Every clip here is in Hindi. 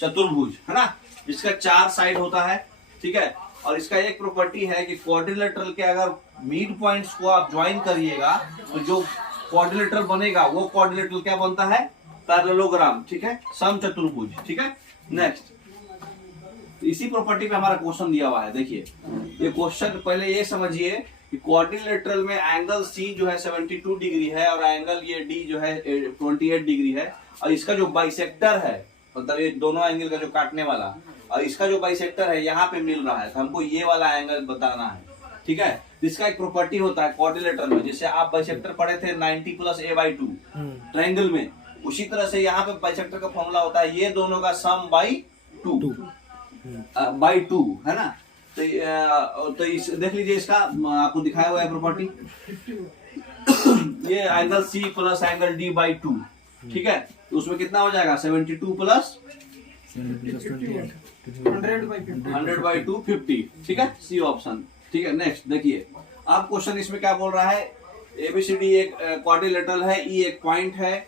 चतुर्भुज है ना, इसका 4 साइड होता है, ठीक है। और इसका एक प्रॉपर्टी है कि क्वाड्रिलेटरल के अगर मिड पॉइंट्स को आप ज्वाइन करिएगा तो जो क्वाड्रिलेटरल बनेगा वो क्वाड्रिलेटरल क्या बनता है, पैरेललोग्राम, ठीक है, समचतुर्भुज, ठीक है। नेक्स्ट, इसी प्रॉपर्टी पे हमारा क्वेश्चन दिया हुआ है। देखिए ये क्वेश्चन पहले ये समझिए कि क्वाड्रिलेटरल में एंगल सी जो है 72 डिग्री है और एंगल ये डी जो है 28 डिग्री है, और इसका जो बाइसेक्टर है, मतलब ये दोनों एंगल का जो काटने वाला, और इसका जो बाइसेक्टर है यहाँ पे मिल रहा है, तो हमको ये वाला एंगल बताना है, ठीक है। इसका एक प्रॉपर्टी होता है क्वाड्रिलेटरल में, जैसे आप बाइसेक्टर पढ़े थे 90 + a/2 ट्रायंगल में, उसी तरह से यहाँ पे बाइसेक्टर का फॉर्मूला होता है ये दोनों का सम बाई 2 है ना। तो इस देख लीजिए, इसका आपको दिखाया हुआ है प्रॉपर्टी, ये angle C plus angle D by 2, ठीक है। तो उसमें कितना हो जाएगा 72 + 100/2 50, ठीक है, सी ऑप्शन, ठीक है। नेक्स्ट देखिए, अब क्वेश्चन इसमें क्या बोल रहा है, एबीसीडी एक क्वाड्रिलेटरल है, ई एक पॉइंट है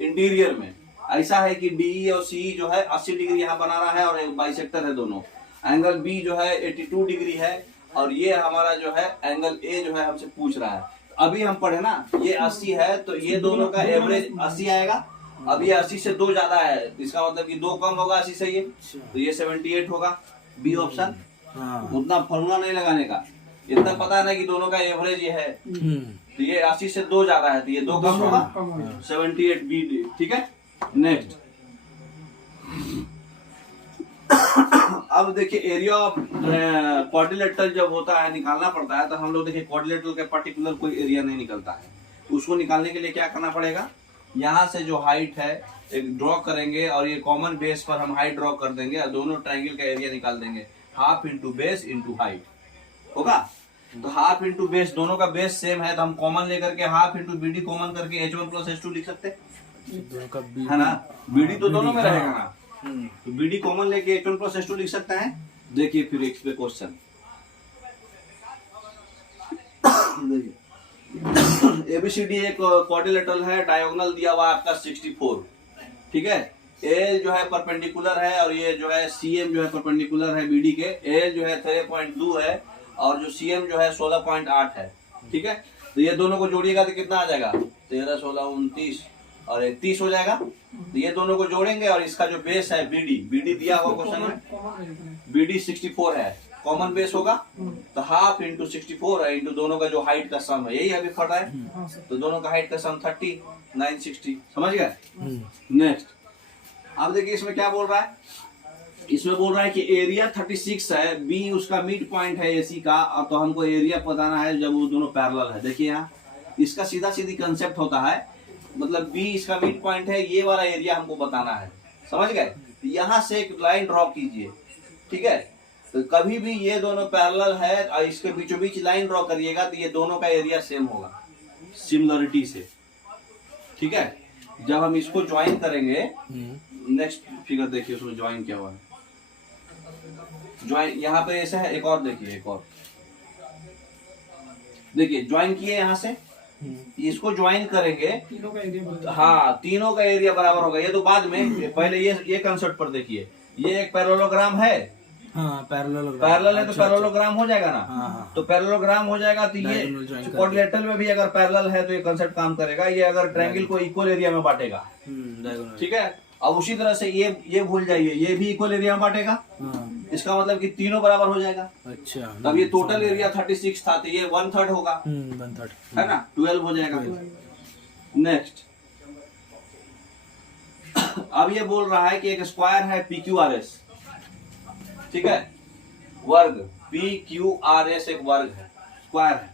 इंटीरियर में, ऐसा है कि डी और सी जो है 80 डिग्री यहाँ बना रहा है और एक बाइसेक्टर है दोनों, एंगल बी जो है 82 डिग्री है, और ये हमारा जो है एंगल ए जो है हमसे पूछ रहा है। अभी हम पढ़े ना, ये 80 है तो ये दोनों का एवरेज 80 आएगा। अब ये 80 से 2 ज्यादा है, इसका मतलब कि 2 कम होगा 80 से, ये तो ये 78 होगा, बी ऑप्शन। उतना फॉर्मूला नहीं लगाने का, इतना पता है ना कि दोनों का एवरेज ये है, तो ये 80 से 2 ज्यादा है तो ये 2 कम होगा, 78 बी, ठीक है। नेक्स्ट, अब देखिए एरिया ऑफ क्वाड्रिलेटरल जब होता है निकालना पड़ता है, तो हम लोग देखिए क्वाड्रिलेटरल का पर्टिकुलर कोई एरिया नहीं निकलता है, तो उसको निकालने के लिए क्या करना पड़ेगा, यहाँ से जो हाइट है एक ड्रॉ करेंगे और ये कॉमन बेस पर हम हाइट ड्रॉ कर देंगे और दोनों ट्रायंगल का एरिया निकाल देंगे, half into base into height होगा। तो हाफ इंटू बेस, दोनों का बेस सेम है तो हम कॉमन लेकर के हाफ इंटू बीडी कॉमन करके h1 + h2 लिख सकते है ना, बीडी तो दोनों में रहेगा ना, तो बीडी कॉमन लेके h1 + h2 लिख सकते हैं। देखिए फिर इस पे क्वेश्चन, एबीसीडी एक क्वाड्रिलेटरल है, डायगोनल दिया हुआ आपका 64, ठीक है। ए जो है परपेंडिकुलर है और ये जो है सीएम जो है परपेंडिकुलर है बीडी के, ए जो है 13.2 है और जो सीएम जो है 16.8 है, ठीक है। तो ये दोनों को जोड़िएगा तो कितना आ जाएगा, 13, 16, 29 और 30 हो जाएगा। तो ये दोनों को जोड़ेंगे और इसका जो बेस है बीडी, बीडी दिया हुआ क्वेश्चन में, बीडी 64 है, कॉमन बेस होगा, तो हाफ इंटू 64 है इंटू दोनों का जो हाइट का सम है, यही अभी पढ़ रहा है, तो दोनों का हाइट का सम 30, 960, समझ गए। नेक्स्ट, अब देखिए इसमें क्या बोल रहा है, इसमें बोल रहा है कि एरिया 36 है, बी उसका मिड पॉइंट है एसी का, और तो हमको एरिया बताना है जब वो दोनों पैरेलल है। देखिए यहाँ इसका सीधा सीधी कंसेप्ट होता है, मतलब बी इसका मिड पॉइंट है, ये वाला एरिया हमको बताना है, समझ गए। यहाँ से एक लाइन ड्रॉ कीजिए, ठीक है। तो कभी भी ये दोनों पैरेलल है और इसके बीचों बीच लाइन ड्रॉ करिएगा तो ये दोनों का एरिया सेम होगा, सिमिलरिटी से, ठीक है। जब हम इसको ज्वाइन करेंगे, नेक्स्ट फिगर देखिए उसमें ज्वाइन क्या हुआ है, ज्वाइन यहाँ पे ऐसा है, एक और देखिए, एक और देखिए ज्वाइन किए यहाँ से, इसको ज्वाइन करेंगे, हाँ तीनों का एरिया बराबर होगा, ये तो बाद में, पहले ये कंसेप्ट पर देखिए, ये एक पैरेललोग्राम है, हाँ पैरेलल है तो पैरेललोग्राम हो जाएगा ना, हाँ। तो पैरेललोग्राम हो जाएगा तो ये क्वाड्रिलेटरल में भी अगर पैरेलल है तो ये कंसेप्ट काम करेगा, ये अगर ट्रायंगल को इक्वल एरिया में बांटेगा, ठीक है। अब उसी तरह से ये भूल जाइए, ये भी इक्वल एरिया में बांटेगा, इसका मतलब कि तीनों बराबर हो जाएगा। अच्छा, तब ये टोटल एरिया 36 था तो ये 1/3 होगा, 1/3 है ना, 12 हो जाएगा। नेक्स्ट, अब ये बोल रहा है कि एक स्क्वायर है PQRS, ठीक है, वर्ग PQRS एक वर्ग है, स्क्वायर है।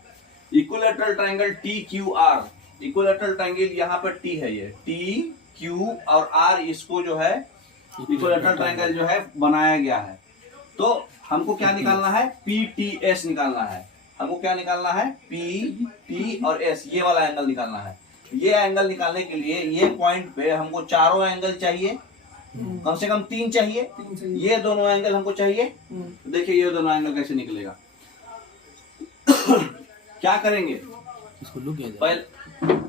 Equilateral triangle TQR, equilateral triangle यहाँ पर T है, ये TQ और R इसको जो है इक्विलैटरल ट्रायंगल जो है बनाया गया है। तो हमको क्या निकालना है, PTS निकालना है, हमको क्या निकालना है, PT और S, ये वाला एंगल निकालना है। ये एंगल निकालने के लिए ये पॉइंट पे हमको चारों एंगल चाहिए, कम से कम 3 चाहिए, ये दोनों एंगल हमको चाहिए। देखिए ये दोनों एंगल कैसे निकलेगा क्या करेंगे, इसको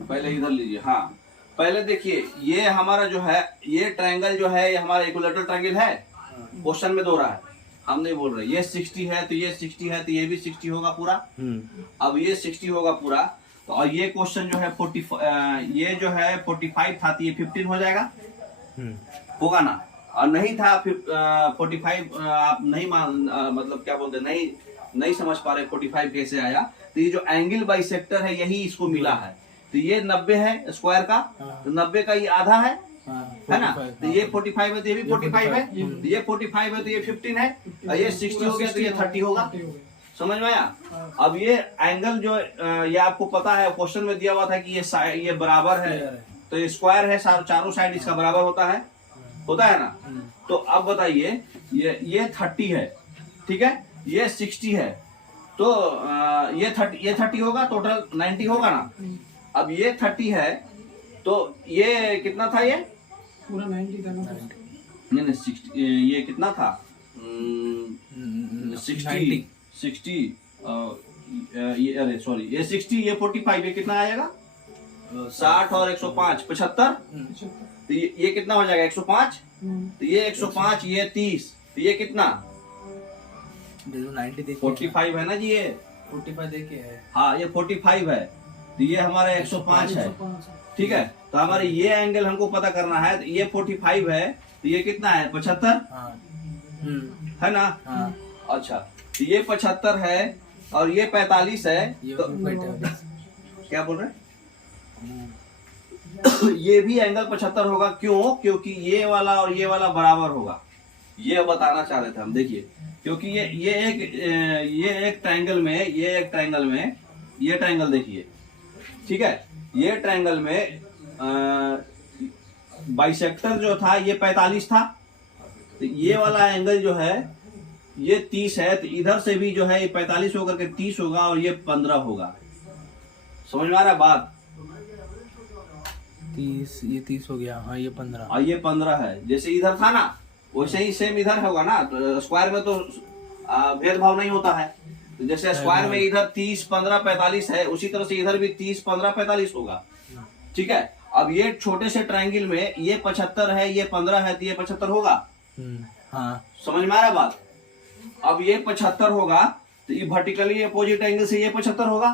पहले इधर लीजिए, हाँ पहले देखिए ये हमारा जो है ये ट्रायंगल जो है ये हमारा इक्विलेटरल ट्रायंगल है, क्वेश्चन में दो रहा है, हम नहीं बोल रहे। ये 60 है तो ये 60 है तो ये भी 60 होगा पूरा। अब ये 60 होगा पूरा, तो और ये क्वेश्चन जो है 45 ये जो है 45 था तो ये 15 हो जाएगा, होगा ना। और नहीं था 45 आप नहीं मतलब क्या बोलते नहीं समझ पा रहे 45 कैसे आया। तो ये जो एंगल बाइसेक्टर है यही इसको मिला है। तो ये 90 है स्क्वायर का, तो 90 का ये आधा है ना। तो ये 45 है तो ये भी 45 है, तो ये 45 है तो ये 15 है, और ये 60 हो गया तो ये 30 होगा। समझ में आया। अब ये एंगल जो ये आपको पता है क्वेश्चन में दिया हुआ था कि ये बराबर है, तो ये स्क्वायर है, चारों साइड इसका बराबर होता है ना। तो अब बताइए ये 30 है, ठीक है, ये 60 है, तो ये 30 होगा, टोटल 90 होगा ना। अब ये 30 है तो ये कितना था, ये पूरा 90 था ना। नहीं 60, ये कितना था 60 ये अरे सॉरी ये 60 ये 45 ये कितना आएगा 60 और 105 75। तो ये कितना हो जाएगा 105, तो ये 105 ये 30, तो ये कितना 45 है ना जी, ये 45 देखिए है। हाँ ये 45 है, तो ये हमारा 105 है, ठीक है। तो हमारे ये एंगल हमको पता करना है, तो ये 45 है तो ये कितना है 75 है ना। अच्छा तो ये 75 है और ये 45 है, तो क्या बोल रहे ये भी एंगल 75 होगा। क्यों? क्योंकि ये वाला और ये वाला बराबर होगा, ये बताना चाह रहे थे हम। देखिए क्योंकि ये एक ट्रायंगल में ये ट्रायंगल देखिए, ठीक है, ये ट्रायंगल में बाइसेक्टर जो था ये 45 था, तो ये वाला एंगल जो है ये 30 है, तो इधर से भी जो है ये 45 होकर के 30 होगा और ये 15 होगा। समझ में आ रहा है बात? 30 ये 30 हो गया, हाँ ये 15 और ये 15 है, जैसे इधर था ना वैसे ही सेम इधर होगा ना। तो स्क्वायर में तो भेदभाव नहीं होता है, तो जैसे स्क्वायर में इधर 30 15 45 है, उसी तरह से इधर भी 30 15 45 होगा, ठीक है। अब ये छोटे से ट्रायंगल में ये 75 है, ये 15 है, तो ये 75 होगा। हाँ समझ में आ रहा है बात? अब ये 75 होगा तो ये वर्टिकली अपोजिट एंगल से ये 75 होगा।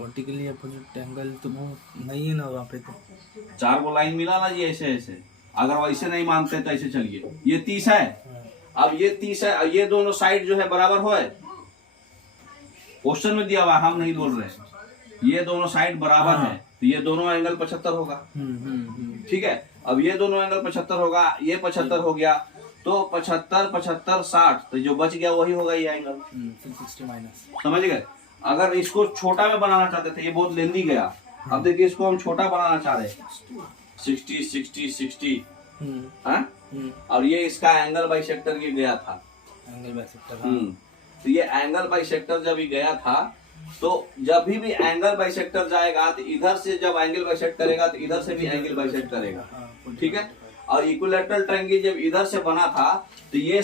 वर्टिकली अपोजिट एंगल तो वो नहीं है ना वहाँ पे, तो 4 वो लाइन मिला ना जी, ऐसे अगर वैसे नहीं मानते तो ऐसे चलिए। ये 30 है, अब ये 30 है, ये दोनों साइड जो है बराबर हो, क्वेश्चन में दिया हुआ, हम नहीं बोल रहे। ये दोनों साइड बराबर है तो ये दोनों एंगल 75 होगा, ठीक है। अब ये दोनों एंगल 75 होगा, ये 75 हो गया, तो 75 75 60, तो जो बच गया वही होगा ये एंगल 60 माइनस। समझ गए? अगर इसको छोटा में बनाना चाहते थे, ये बहुत लेंदी गया। अब देखिए इसको हम छोटा बनाना चाह रहे हैं, 60 60 60 हाँ, और ये इसका एंगल बाइसेक्टर ये गया था, एंगल बाइसेक्टर। तो ये एंगल बाइसेक्टर जब ये गया था, तो जब भी एंगल बाइसेक्टर जाएगा तो इधर से जब एंगल बाइसेक्ट करेगा तो इधर से भी एंगल बाइसेक्ट करेगा, ठीक है। और इक्विलेटरल ट्रायंगल जब इधर से बना था तो ये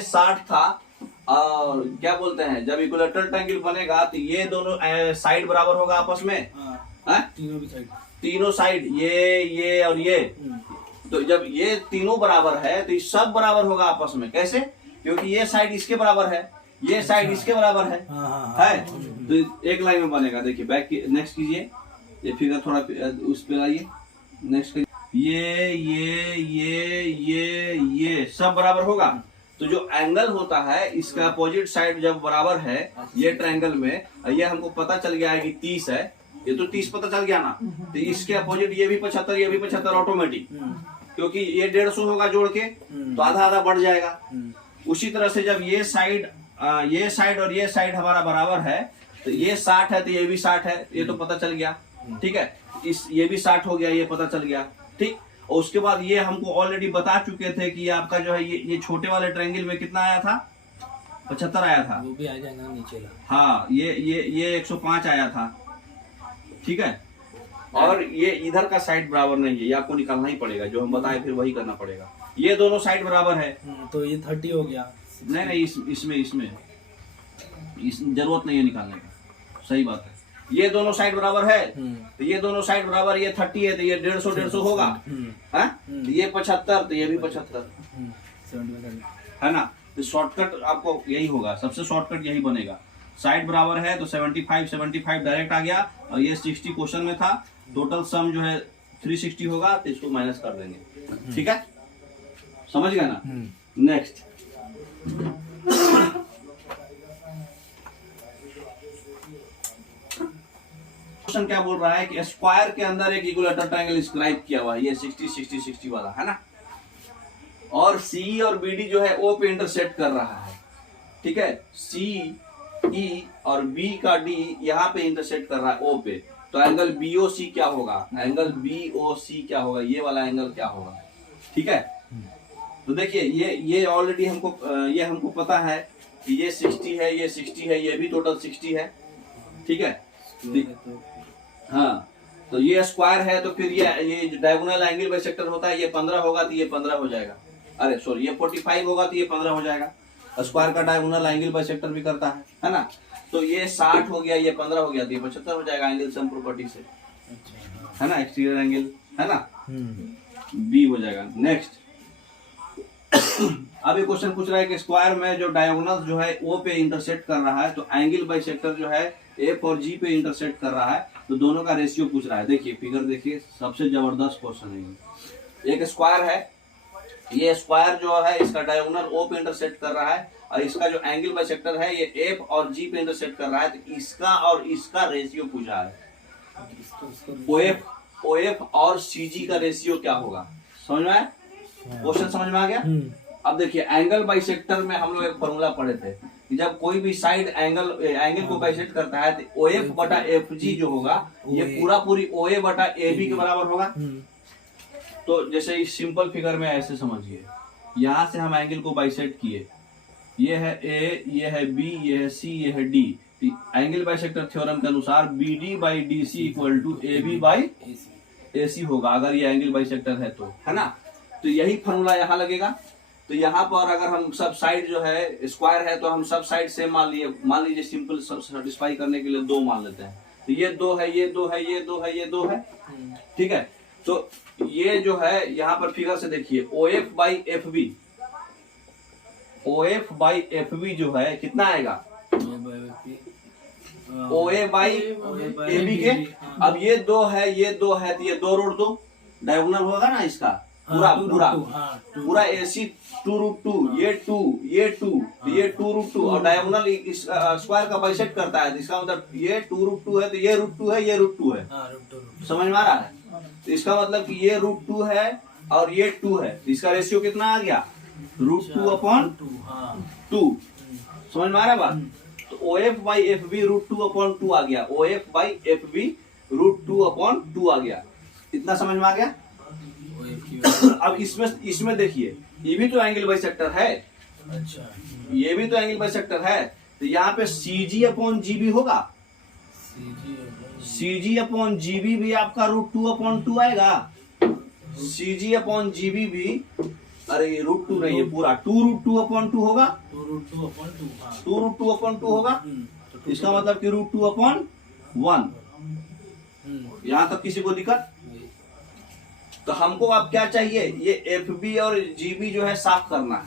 60 था, और क्या बोलते हैं जब इक्विलेटरल ट्रायंगल बनेगा तो ये दोनों साइड बराबर होगा आपस में, तीनों साइड ये और ये। तो जब ये तीनों बराबर है तो ये सब बराबर होगा आपस में। कैसे? क्योंकि ये साइड इसके बराबर है, ये साइड इसके बराबर है, तो एक लाइन में बनेगा। देखिए बैक नेक्स्ट कीजिए, ये फिगर थोड़ा उस पे लाइए, नेक्स्ट ये सब बराबर होगा। तो जो एंगल होता है इसका अपोजिट साइड जब बराबर है ये ट्रायंगल में, ये हमको पता चल गया है कि 30 है, ये तो 30 पता चल गया ना, तो इसके अपोजिट ये भी 75 ये भी 75 ऑटोमेटिक, क्योंकि ये 150 होगा जोड़ के तो आधा आधा बढ़ जाएगा। उसी तरह से जब ये साइड और ये साइड हमारा बराबर है तो ये 60 है तो ये भी 60 है, ये तो पता चल गया, ठीक है। ये भी 60 हो गया, ये पता चल गया, ठीक। और उसके बाद ये हमको ऑलरेडी बता चुके थे कि आपका जो है ये छोटे वाले ट्रायंगल में कितना आया था, 75 आया था, वो भी आ जाएगा नीचे ला। हाँ ये 105 आया था, ठीक है। और ये इधर का साइड बराबर नहीं है, ये आपको निकालना ही पड़ेगा, जो हम बताए फिर वही करना पड़ेगा। ये दोनों साइड बराबर है, तो ये 30 हो गया। नहीं इसमें जरूरत नहीं है निकालने का, सही बात है। ये दोनों साइड बराबर है, तो ये दोनों साइड बराबर, ये 30 है तो ये 150 होगा, हाँ? तो ये 75 तो ये भी 75 है ना। तो शॉर्टकट आपको यही होगा, सबसे शॉर्टकट यही बनेगा। साइड बराबर है तो 75 डायरेक्ट आ गया, और ये 60 क्वेश्चन में था। टोटल सम जो है 360 होगा, तो इसको माइनस कर देंगे। ठीक है, समझ गए ना। नेक्स्ट क्वेश्चन क्या बोल रहा है कि स्क्वायर के अंदर एक इक्विलेटरल ट्रायंगल इंस्क्राइब किया हुआ है, ये 60 वाला है ना, और सी और बीडी जो है ओ पे इंटरसेक्ट कर रहा है। ठीक है, सी ई और बी का डी यहाँ पे इंटरसेक्ट कर रहा है ओ पे, तो एंगल बीओसी क्या होगा, एंगल बीओसी क्या होगा, ये वाला एंगल क्या होगा। ठीक है, तो देखिए ये ऑलरेडी हमको पता है कि ये 60 है, ये 60 है, ये भी टोटल 60 है। ठीक है, हाँ, तो ये स्क्वायर है, तो फिर ये डायगोनल एंगल बाइसेक्टर होता है, ये 15 होगा तो ये 15 हो जाएगा। अरे सॉरी, ये 45 होगा तो ये 15 हो जाएगा। स्क्वायर का डायगोनल एंगल बाइसेक्टर भी करता है ना। तो ये 60 हो गया, ये 15 हो गया, तो ये 75 हो जाएगा एंगल सम प्रॉपर्टी से, है ना। एक्सटीरियर एंगल है ना, बी हो जाएगा। नेक्स्ट अब ये क्वेश्चन पूछ रहा है कि स्क्वायर में जो डायगोनल जो है ओ पे इंटरसेक्ट कर रहा है, तो एंगल बाइसेक्टर जो है एफ और जी पे इंटरसेक्ट कर रहा है, तो दोनों का रेशियो पूछ रहा है। देखिए फिगर देखिए, सबसे जबरदस्त क्वेश्चन है। एक स्क्वायर है, ये स्क्वायर जो है इसका डायगोनल ओ पे इंटरसेक्ट कर रहा है, और इसका जो एंगल बाइसेक्टर है ये एफ और जी पे इंटरसेक्ट कर रहा है, तो इसका और इसका रेशियो पूछा है। ओएफ और सीजी का रेशियो क्या होगा, समझ में आया? क्वेश्चन समझ में आ गया। अब देखिए एंगल बाइसेक्टर में हम लोग एक फॉर्मूला पढ़े थे कि जब कोई भी साइड एंगल को बाइसेक्ट करता है तो ओएफ बटा एफ जी जो होगा ये पूरी ओए बटा ए बी के बराबर होगा। तो जैसे इस सिंपल फिगर में ऐसे समझिए, यहाँ से हम एंगल को बाइसेक्ट किए, ये है ए, ये है बी, ये है सी, ये है डी। एंगल बाइसेक्टर थ्योरम के अनुसार B D by D C equal to A B by A C होगा, अगर ये एंगल बाइसेक्टर है तो, है ना। तो यही फॉर्मूला यहाँ लगेगा। तो यहाँ पर अगर हम सब साइड जो है स्क्वायर है, तो हम सब साइड से मान लीजिए सिंपल सेटिस्फाई करने के लिए 2 मान लेते हैं, तो ये 2 है, ये 2 है, ये 2 है, ये 2 है। ठीक है, तो ये जो है यहाँ पर फिगर से देखिए O F by F B, O F by F B जो है कितना आएगा, ओए बाई ए बी के। अब ये 2 है, ये 2 है, तो ये 2 रूट 2 डायगोनल होगा ना इसका, पूरा एसी 2√2, ये 2, ये 2, ये 2√2, और डायगोनल स्क्वायर का बाइसेक्ट करता है, तो इसका मतलब ये 2√2 है, तो ये √2 है, ये √2 है। समझ में आ रहा है? तो इसका मतलब कि ये √2 है और ये 2 है, तो इसका रेशियो कितना आ गया, √2/2। समझ में आ रहा है बात? तो OF बाई एफ बी √2/2 आ गया, OF बाई एफ बी √2/2 आ गया। इतना समझ में आ गया? अब इसमें देखिए, ये भी तो एंगल बाइसेक्टर है। अच्छा, ये भी तो एंगल बाइसेक्टर है, तो यहाँ पे CG/GB होगा, CG/GB भी आपका √2/2 आएगा। CG/GB भी, अरे ये √2 नहीं है, पूरा 2√2/2 होगा, 2√2/2 होगा। इसका मतलब कि √2/1। यहाँ तक किसी को दिक्कत? तो हमको अब क्या चाहिए, ये एफ बी और जीबी जो है साफ करना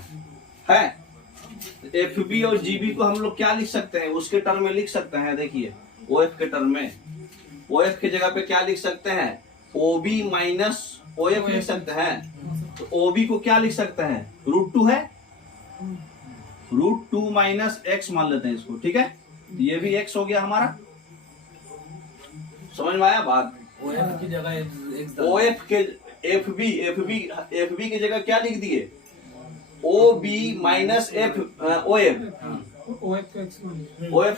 है। एफ बी और जीबी को हम लोग क्या लिख सकते हैं, उसके टर्म में लिख सकते हैं। देखिए ओएफ के टर्म में, ओएफ की जगह पे क्या लिख सकते हैं, ओबी माइनस ओएफ लिख सकते हैं। तो ओबी को क्या लिख सकते हैं, √2 है, √2 माइनस एक्स मान लेते हैं इसको। ठीक है, ये भी एक्स हो गया हमारा। समझ में आया बात? ओएफ की जगह ओएफ के एफ बी की जगह क्या लिख दिए, O B minus F O F, O F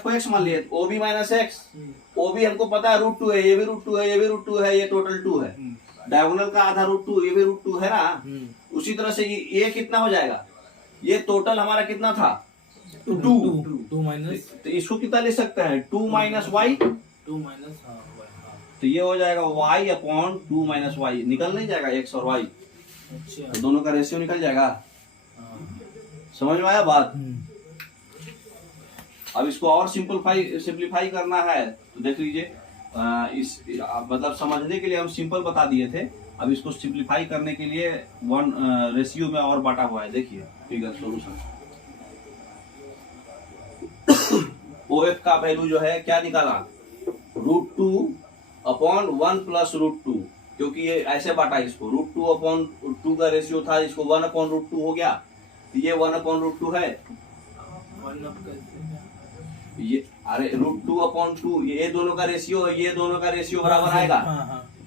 को एक्स मान लिए, O B minus X. O B हमको पता है √2 है, ये भी √2 है, ये भी √2 है, ये टोटल 2 है। डायगोनल का आधा √2, ये भी √2 है ना। उसी तरह से ये कितना हो जाएगा, ये टोटल हमारा कितना था, 2 माइनस, तो इसको कितना ले सकते हैं, 2 माइनस वाई, 2 माइनस, तो ये हो जाएगा y/2 माइनस वाई। निकल नहीं जाएगा x और y, अच्छा, तो दोनों का रेशियो निकल जाएगा। समझ में आया बात? अब इसको और सिंप्लीफाई करना है, तो देख लीजिए मतलब समझने के लिए हम सिंपल बता दिए थे, अब इसको सिंप्लीफाई करने के लिए 1 रेशियो में और बांटा हुआ है। देखिए फिगर सॉल्यूशन। OF का वैल्यू जो है क्या निकाला, √2/1 + √2, क्योंकि ये ऐसे बांटा इसको, √2/2 का रेशियो था, इसको 1/√2 हो गया, तो ये 1/√2 है। ये अरे √2/2 ये दोनों का रेशियो है, ये दोनों का रेशियो बराबर आएगा।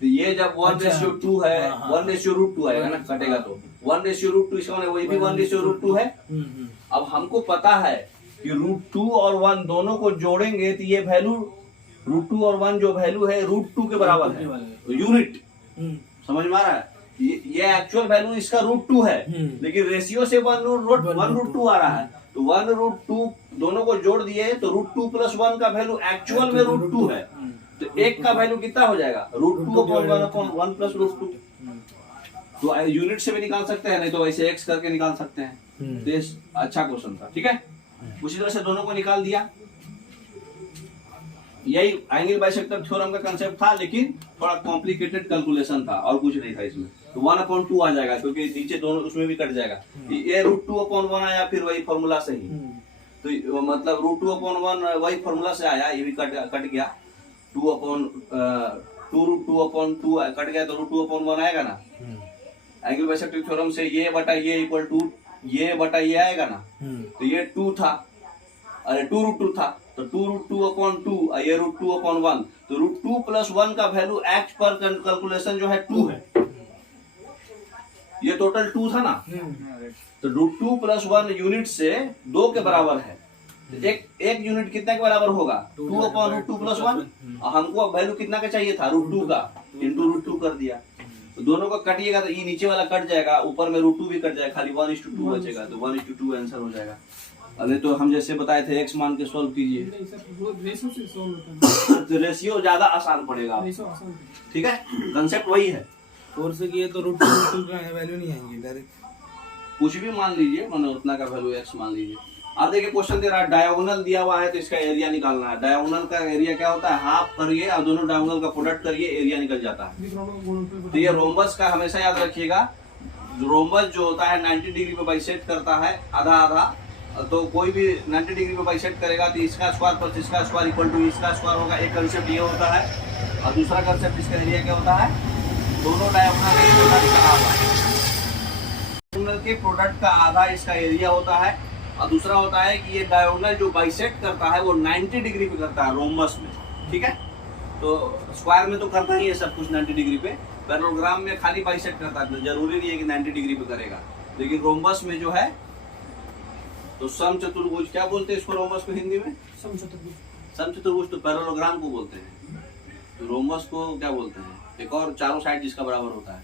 तो ये जब 1:2 है, 1:√2 आएगा ना, कटेगा तो 1:√2, इसका मतलब वही भी 1:√2 है। अब हमको पता है कि √2 और 1 दोनों को जोड़ेंगे तो ये वैल्यू √2 और 1 जो वैल्यू है √2 के बराबर है, तो यूनिट समझ में आ रहा है। ये एक्चुअल वैल्यू इसका √2 है, लेकिन रेशियो से 1√2 आ रहा है, तो 1√2 दोनों को जोड़ दिए तो √2 + 1 का वैल्यू एक्चुअल में √2 है, तो एक का वैल्यू कितना हो जाएगा, √2/1 + √2। तो यूनिट से भी निकाल सकते हैं, नहीं तो ऐसे x करके निकाल सकते हैं। तो अच्छा क्वेश्चन था, ठीक है। उसी तरह से दोनों को निकाल दिया। यही एंगल बाइसेक्टर थ्योरम का कंसेप्ट था, लेकिन थोड़ा कॉम्प्लिकेटेड कैलकुलेशन था और कुछ नहीं था इसमें। तो 1/2 आ जाएगा, क्योंकि नीचे दोनों उसमें भी कट जाएगा। ये √2/1 आया, फिर वही फॉर्मूला से ही, तो मतलब √2/1 वही फॉर्मूला से आया, ये भी कट गया। 2/2 कट गया तो √2/1 आएगा ना। एंगल बाइसेक्टर थ्योरम से ये बटा ये इक्वल टू ये बटा ये आएगा ना, तो ये 2 था, अरे 2√2 था, तो 2√2/2, ये √2/1, तो √2 + 1 का वैल्यू एक्स पर कैलकुलेशन जो है 2 है, ये टोटल 2 था ना, तो √2 + 1 यूनिट से 2 के बराबर है। तो एक यूनिट कितने के बराबर होगा, 2/√2 + 1, और हमको वैल्यू कितना का चाहिए था, √2 का, इंटू √2 कर दिया। तो दोनों को कटिएगा तो ये नीचे वाला कट जाएगा, ऊपर में √2 भी कट जाएगा, खाली 1:2 बचेगा, तो 1:2 आंसर हो जाएगा। अरे तो हम जैसे बताए थे x मान के सॉल्व कीजिए, तो रेशियो ज्यादा आसान पड़ेगा, ठीक है, कंसेप्ट वही है। 4 से किए तो √2 का वैल्यू नहीं आएंगे, डायरेक्ट कुछ भी मान लीजिए, मैंने उतना का वैल्यू x मान लीजिए। अब देखिए क्वेश्चन दे रहा है, डायगोनल दिया हुआ है, तो इसका एरिया निकालना है। डायगोनल का एरिया क्या होता है, हाफ करिए और दोनों डायगोनल का प्रोडक्ट करिए, एरिया निकल जाता है। तो ये रोम्बस का हमेशा याद रखिएगा, रोम्बस जो होता है 90 डिग्री पे बाइसेक्ट करता है, आधा आधा, तो कोई भी 90 डिग्री पे बाइसेक्ट करेगा तो इसका स्क्वायर प्लस इसका स्क्वायर इक्वल टू इसका स्क्वायर होगा। एक कंसेप्ट ये होता है, और दूसरा कंसेप्ट इसका एरिया क्या होता है, दोनों डायगोनल के प्रोडक्ट का आधा इसका एरिया होता है। और दूसरा होता है कि ये डायगोनल जो बाइसेक्ट करता है वो 90 डिग्री पे करता है रोम्बस में, ठीक है। तो स्क्वायर में तो करता ही है सब कुछ 90 डिग्री पे, पैरेललोग्राम में खाली बाइसेक्ट करता है, तो जरूरी नहीं है कि 90 डिग्री पे करेगा। लेकिन रोम्बस में जो है, तो समचतुर्भुज क्या बोलते हैं इसको रोम्बस को हिंदी में, समचतुर्भुज तो पैरेललोग्राम को बोलते हैं, तो रोम्बस को क्या बोलते हैं, एक और चारों साइड जिसका बराबर होता है।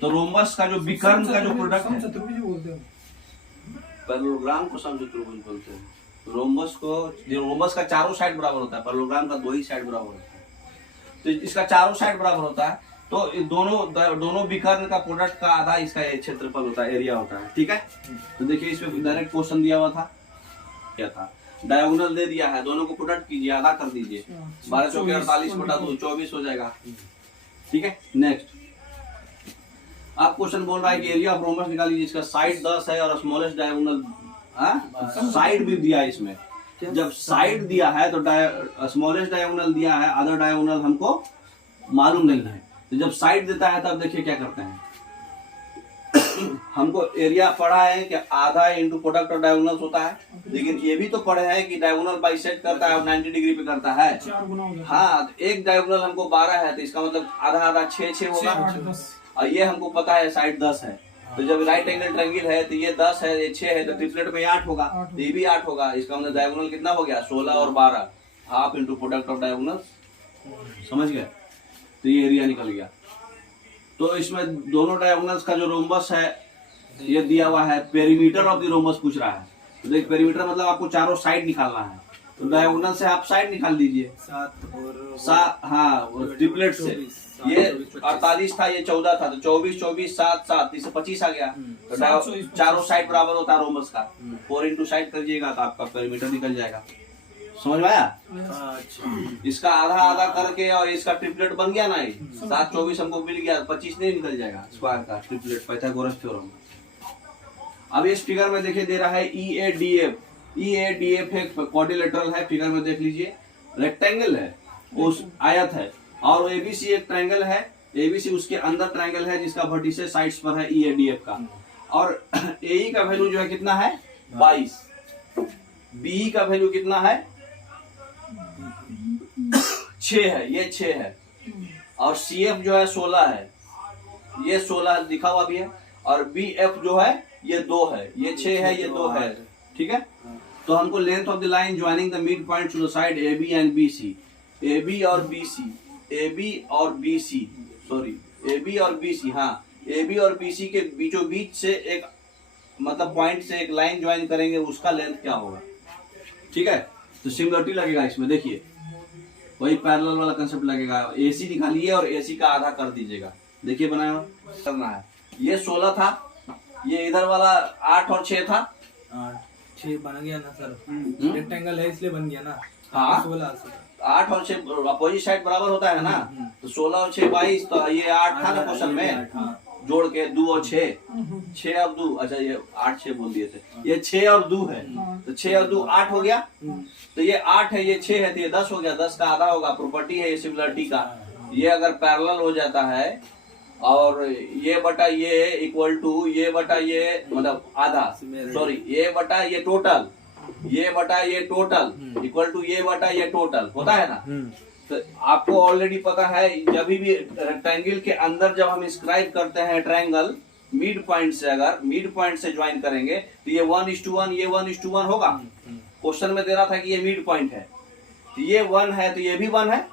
तो रोम्बस का जो विकर्ण का जो प्रोडक्ट है, पैरेललोग्राम को समचतुर्भुज बोलते हैं। तो रोम्बस का चारों साइड बराबर होता है, पैरेललोग्राम का 2 ही साइड बराबर होता है। तो इसका चारों साइड बराबर होता है, तो दोनों विकर्ण का प्रोडक्ट का आधा इसका क्षेत्रफल होता है, एरिया होता है, ठीक है। तो देखिए इसमें डायरेक्ट क्वेश्चन दिया हुआ था, क्या था, डायगोनल दे दिया है, दोनों को प्रोडक्ट कीजिए, आधा कर दीजिए, 12 चौके 48 बटा 2 24 हो जाएगा, ठीक है। नेक्स्ट आप क्वेश्चन बोल रहा है कि एरिया ऑफ रोम्बस निकालिए, जिसका साइड 10 है और स्मॉलेस्ट डायगोनल साइड भी दिया है इसमें। जब साइड दिया है तो स्मॉलेस्ट डायगोनल दिया है, अदर डायगोनल हमको मालूम नहीं है। तो जब साइड देता है तब देखिए क्या करते हैं, हमको एरिया पढ़ा है कि आधा इंटू प्रोडक्ट और डायगोनल होता है, लेकिन ये भी तो पढ़े हैं कि डायगोनल बाइसेक्ट करता है और 90 डिग्री पे करता है। हाँ, तो एक डायगोनल हमको 12 है, तो इसका मतलब आधा आधा 6 होगा, और ये हमको पता है साइड 10 है। तो जब राइट एंगल ट्रायंगल है तो ये 10 है, ये 6 है, तो ट्रिपलेट में 8 होगा, तो ये भी 8 होगा। इसका मतलब डायगोनल कितना हो गया, 16 और 12, half into product of diagonal, समझ गए। तो ये एरिया निकल गया। तो इसमें दोनों डायगोनल्स का जो रोम्बस है ये दिया हुआ है, पेरीमीटर ऑफ द रोम्बस पूछ रहा है। तो देख, पेरीमीटर मतलब आपको चारों साइड निकालना है, तो डायगोनल से आप साइड निकाल दीजिए, 7 हाँ, ट्रिपलेट से ये 48 था, ये 14 था, तो 24 24 7 7, इससे 25 आ गया। तो चारों साइड बराबर होता है रोम्बस का, 4 इंटू साइड करिएगा तो आपका पेरीमीटर निकल जाएगा। समझ में आया? अच्छा इसका आधा आधा करके और इसका ट्रिपलेट बन गया ना, ये 7 24 हमको मिल गया, 25 नहीं निकल जाएगा स्क्वायर का ट्रिपलेट, पाइथागोरस थ्योरम। अब इस फिगर में देखिए दे रहा है EADF। EADF एक क्वाड्रिलेटरल है, फिगर में देख लीजिए, रेक्टेंगल है, उस आयत है, और ABC एक ट्रायंगल है, ABC उसके अंदर ट्रायंगल है जिसका वर्टिसेस साइड्स पर है EADF का, और AE का वैल्यू जो है कितना है 22, BE का वैल्यू कितना है 6 है, ये 6 है, और CF जो है 16 है, ये 16 लिखा हुआ भी है, और BF जो है ये 2 है, ये 6 है, ये 2 है, ठीक है। तो हमको length of the line joining the mid point two the side AB and BC, AB और BC, AB और BC, सॉरी AB और BC, हाँ AB और BC के बीचों बीच से एक मतलब पॉइंट से एक लाइन ज्वाइन करेंगे, उसका लेंथ क्या होगा, ठीक है। तो सिमिलरिटी लगेगा इसमें, देखिए वही पैरेलल वाला कंसेप्ट लगेगा, AC निकालिए और AC का आधा कर दीजिएगा, देखिए बनाया करना है, ये 16 था, ये इधर वाला 8 और 6 था, 6 बन गया ना सर, रेक्टेंगल है इसलिए बन गया ना। हाँ 16 8 और 6 अपोजिट साइड बराबर होता है ना, तो 16 और 6 22, तो ये 8 था ना क्वेश्चन में, जोड़ के 2 और 6 और 2, अच्छा ये 8 6 बोल दिए थे, ये 6 और 2 है, तो 6 और 2 8 हो गया, तो ये 8 है, ये 6 है, तो ये 10 हो गया, 10 का आधा होगा, प्रॉपर्टी है ये सिमिलरिटी का। ये अगर पैरेलल हो जाता है और ये बटा ये इक्वल टू ये बटा ये मतलब आधा, सॉरी ये बटा ये टोटल, ये बटा ये टोटल इक्वल टू ये बटा ये टोटल होता है ना। तो आपको ऑलरेडी पता है, जब भी रेक्टेंगल के अंदर जब हम इंस्क्राइब करते हैं ट्रायंगल, मिड पॉइंट से अगर मिड पॉइंट से ज्वाइन करेंगे तो ये 1:1, ये 1:1 होगा। क्वेश्चन में दे रहा था कि ये मिड पॉइंट है, तो ये 1 है तो ये भी 1 है,